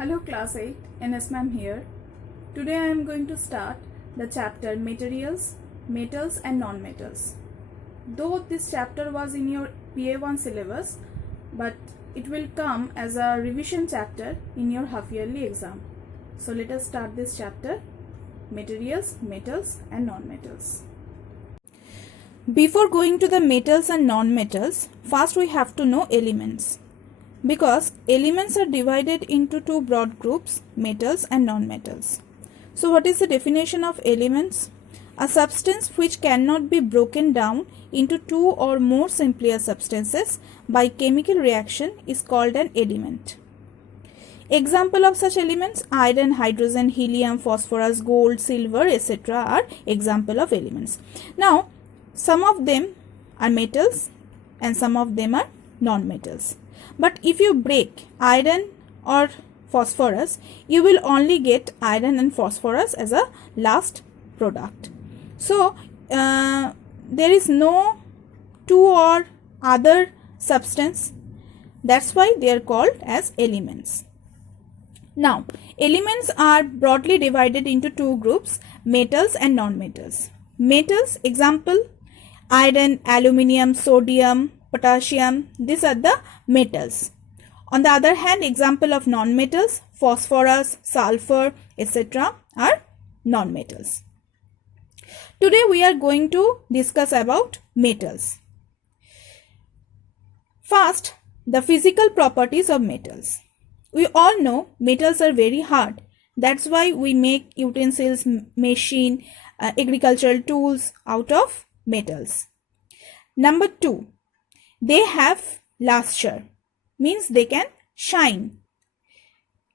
Hello class 8, NS ma'am here. Today I am going to start the chapter Materials, Metals and Non-Metals. Though this chapter was in your PA1 syllabus, but it will come as a revision chapter in your half-yearly exam. So let us start this chapter, Materials, Metals and Non-Metals. Before going to the metals and non-metals, first we have to know elements. Because elements are divided into two broad groups, metals and non-metals. So what is the definition of elements? A substance which cannot be broken down into two or more simpler substances by chemical reaction is called an element. Example of such elements: iron, hydrogen, helium, phosphorus, gold, silver, etc. are example of elements. Now, some of them are metals and some of them are non-metals. But if you break iron or phosphorus, you will only get iron and phosphorus as a last product. So, there is no two or other substance. That's why they are called as elements. Now, elements are broadly divided into two groups, metals and non-metals. Metals, example, iron, aluminium, sodium, potassium, these are the metals. On the other hand, example of non-metals, phosphorus, sulfur, etc. are non-metals. Today we are going to discuss about metals. First, the physical properties of metals. We all know metals are very hard. That's why we make utensils, machine, agricultural tools out of metals. Number 2, they have luster, means they can shine.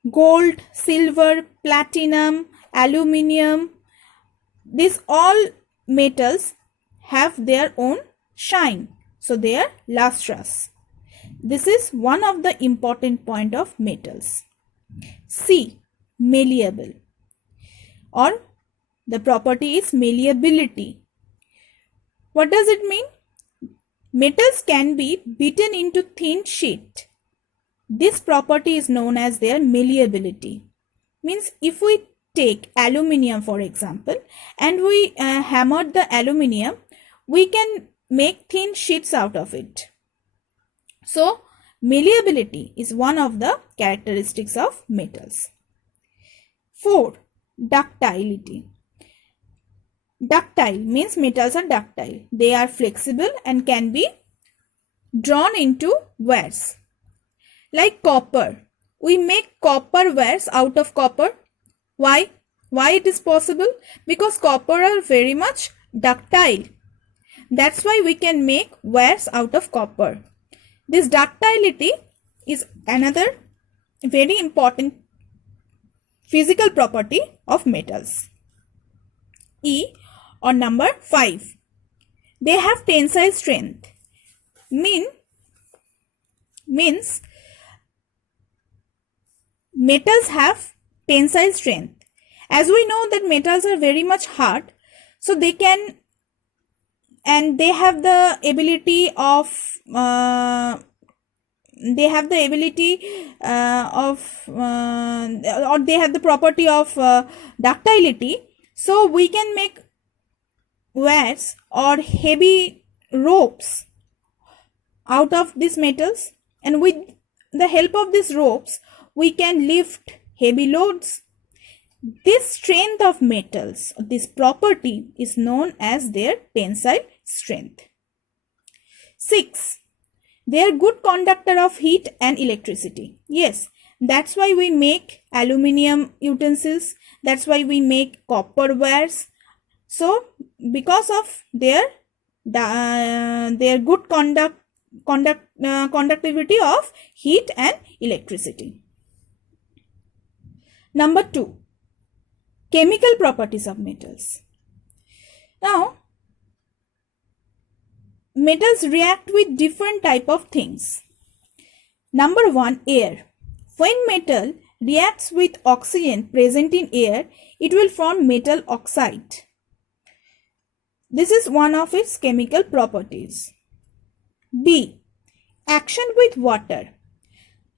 Gold, silver, platinum, aluminium, these all metals have their own shine, so they are lustrous. This is one of the important point of metals. C, malleable, or the property is malleability. What does it mean? Metals can be beaten into thin sheet. This property is known as their malleability. Means if we take aluminium for example and we hammer the aluminium, we can make thin sheets out of it. So malleability is one of the characteristics of metals. 4, ductility. Ductile means metals are ductile. They are flexible and can be drawn into wires. Like copper. We make copper wires out of copper. Why? Why it is possible? Because copper are very much ductile. That's why we can make wires out of copper. This ductility is another very important physical property of metals. E, or number 5, they have tensile strength. Means metals have tensile strength. As we know that metals are very much hard, so they can, and they have the ability of or they have the property of ductility. So we can make wires or heavy ropes out of these metals, and with the help of these ropes we can lift heavy loads. This strength of metals, this property is known as their tensile strength. 6, they are good conductor of heat and electricity. Yes, that's why we make aluminium utensils, that's why we make copper wires. So because of their good conductivity of heat and electricity. Number 2, chemical properties of metals. Now, metals react with different type of things. Number 1, air. When metal reacts with oxygen present in air, it will form metal oxide. This is one of its chemical properties. B, action with water.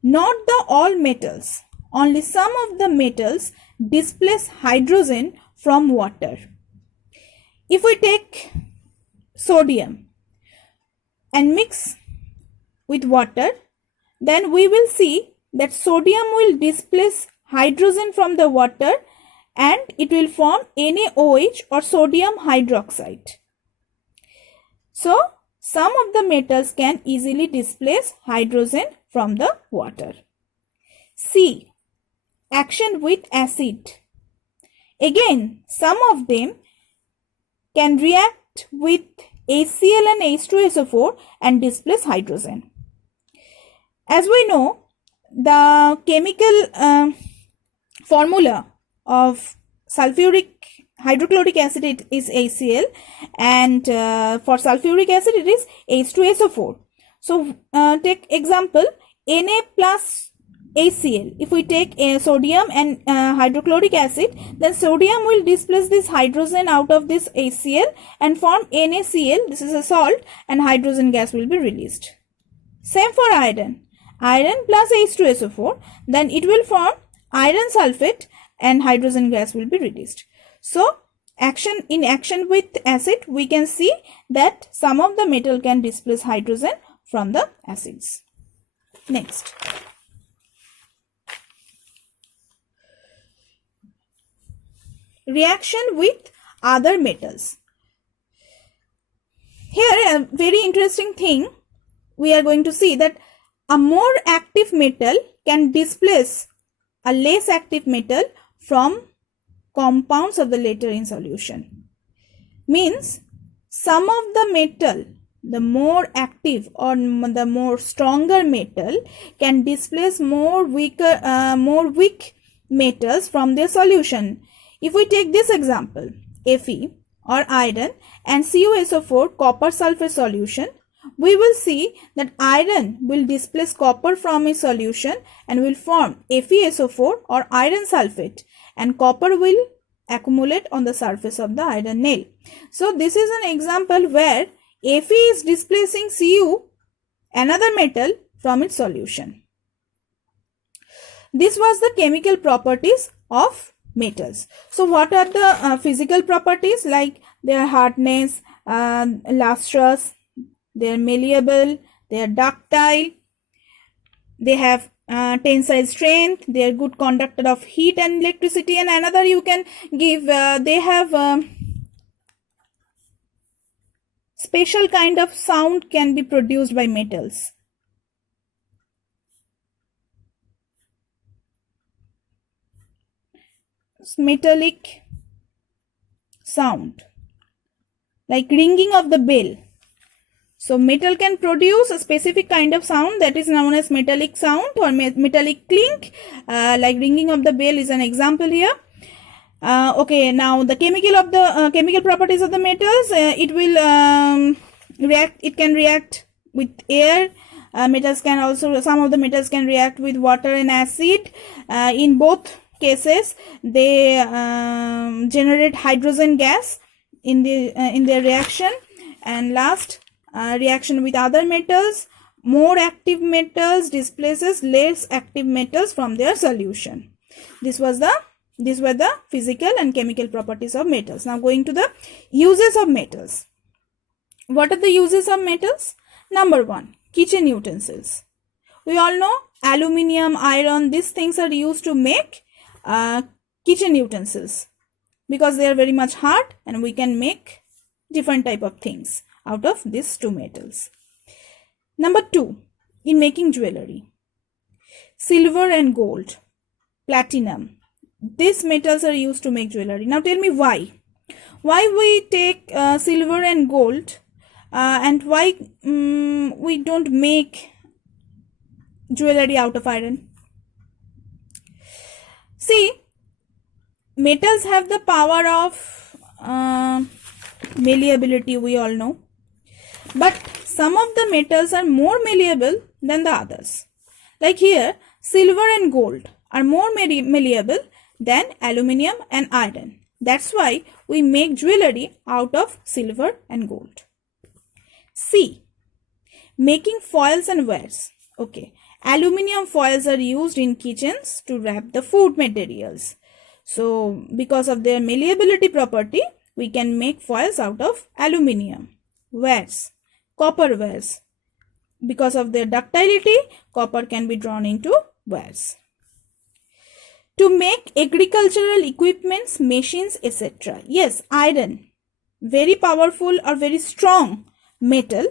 Not the all metals, only some of the metals displace hydrogen from water. If we take sodium and mix with water, then we will see that sodium will displace hydrogen from the water and it will form NaOH or sodium hydroxide. So, some of the metals can easily displace hydrogen from the water. C. Action with acid. Again, some of them can react with HCl and H2SO4 and displace hydrogen. As we know, the chemical formula of sulfuric hydrochloric acid is HCl, and for sulfuric acid it is H2SO4. So take example Na plus HCl. If we take sodium and hydrochloric acid, then sodium will displace this hydrogen out of this HCl and form NaCl. This is a salt, and hydrogen gas will be released. Same for iron. Iron plus H2SO4, then it will form iron sulfate and hydrogen gas will be released. So, in action with acid, we can see that some of the metal can displace hydrogen from the acids. Next. Reaction with other metals. Here, a very interesting thing we are going to see that a more active metal can displace a less active metal from compounds of the later in solution. Means some of the metal, the more active or the more stronger metal can displace more weak metals from their solution. If we take this example, Fe or iron and CuSO4 copper sulfate solution, we will see that iron will displace copper from its solution and will form FeSO4 or iron sulfate, and copper will accumulate on the surface of the iron nail. So this is an example where Fe is displacing Cu, another metal, from its solution. This was the chemical properties of metals. So what are the physical properties? Like their hardness, lustrous, they are malleable, they are ductile, they have tensile strength, they are good conductor of heat and electricity, and another you can give, they have special kind of sound can be produced by metals. Metallic sound, like ringing of the bell. So metal can produce a specific kind of sound that is known as metallic sound or metallic clink, like ringing of the bell is an example here. Okay, now the chemical properties of the metals, it will react. It can react with air. Metals can also, some of the metals can react with water and acid. In both cases, they generate hydrogen gas in their reaction. And last, reaction with other metals, more active metals displaces less active metals from their solution. These were the physical and chemical properties of metals. Now going to the uses of metals. What are the uses of metals? Number 1, kitchen utensils. We all know aluminium, iron, these things are used to make kitchen utensils because they are very much hard and we can make different type of things out of these two metals. Number 2, in making jewelry. Silver and gold, platinum, these metals are used to make jewelry. Now tell me why. Why we take silver and gold and why we don't make jewelry out of iron? See, metals have the power of malleability, we all know. But some of the metals are more malleable than the others. Like here, silver and gold are more malleable than aluminium and iron. That's why we make jewelry out of silver and gold. C. Making foils and wares. Okay. Aluminium foils are used in kitchens to wrap the food materials. So because of their malleability property, we can make foils out of aluminium. Wares, copper wares. Because of their ductility, copper can be drawn into wares. To make agricultural equipments, machines, etc. Yes, iron, very powerful or very strong metal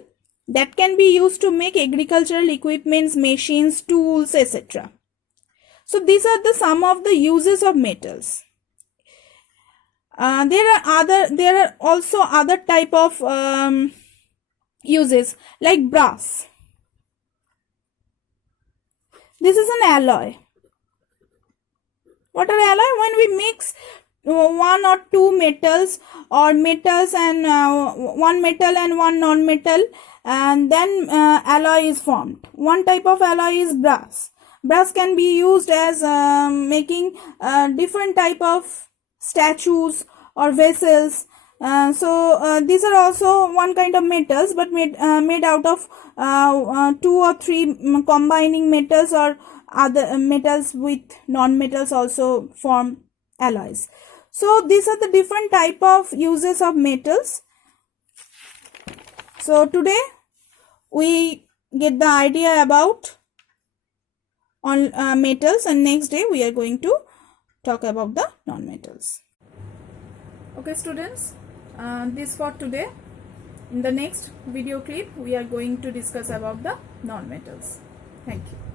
that can be used to make agricultural equipments, machines, tools, etc. So these are some of the uses of metals. There are also other type of uses like brass. This is an alloy. What are alloy? When we mix one or two metals or metals and one metal and one non-metal, and then alloy is formed. One type of alloy is brass. Brass can be used as making different type of statues or vessels. So these are also one kind of metals, but made out of 2 or 3 combining metals or other metals with non-metals also form alloys. So these are the different type of uses of metals. So today we get the idea about on metals, and next day we are going to talk about the non-metals. Okay students, this for today. In the next video clip we are going to discuss about the non-metals. Thank you.